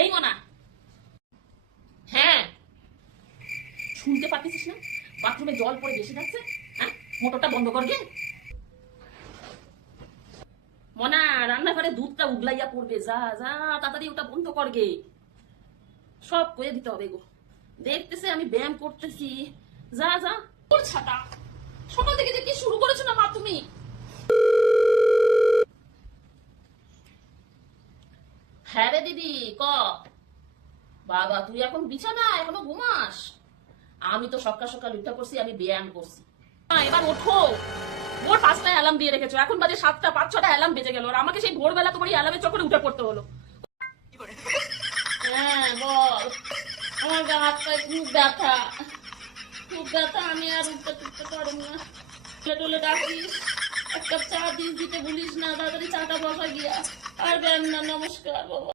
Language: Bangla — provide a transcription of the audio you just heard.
এই মোনা, হ্যাঁ শুনতে পাচ্ছিস না? বাথরুমে জল পড়ে বেশি যাচ্ছে। হ্যাঁ, মোটরটা বন্ধ কর গে। মোনা, রান্নাঘরে দুধটা উগলাইয়া পড়বে, যা যা তাড়াতাড়ি ওটা বন্ধ কর গে। সব করে দিতে হবে গো। দেখতেছে আমি ব্যায়াম করতেছি, যা যা। তোর ছাতা সকাল থেকে যে কি শুরু করেছো না মা তুমি। হ্যাঁ রে দিদি, ক। বাবা তুই এখন বিছানা এখনো ঘুমাস? আমি তো সকাল সকাল উঠে পড়ছি, আমি ব্যায়াম করছি। এবার ওঠো। ভোর 5টায় অ্যালার্ম দিয়ে রেখেছো, এখন বাজে 7টা, 5-6টা অ্যালার্ম বেজে গেল, আর আমাকে সেই ভোরবেলা তোমার অ্যালার্মের চক্করে উঠে পড়তে হলো। হ্যাঁ বল। আমার গা হাত পায়ে খুব ব্যথা, খুব ব্যথা, আমি আর উঠতে টুটতে পারব না। টোলে ডাকিস, এক কাপ চা দিস, দিতে ভুলিস না, তাড়াতাড়ি চাটা বসা গিয়া। আর ব্যায়াম না, নমস্কার বাবা।